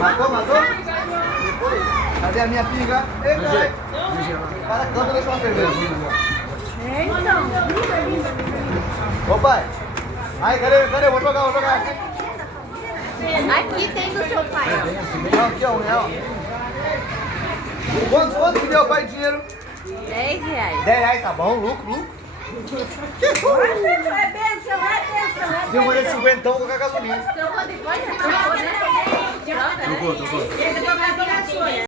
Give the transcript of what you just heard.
Matou, matou? Cadê a minha pinga? Ei, cara. Cada canto deixa uma cerveja. Então. Ô, pai. Aí, cadê? Vou jogar. Aqui tem no seu pai, ó. Não, aqui, ó, R$1. Quanto que deu, pai, de dinheiro? R$10. R$10, tá bom, lucro. É benção. Se eu morrer 50, vou colocar gasolina. Então, pode ficar, né? Tocou.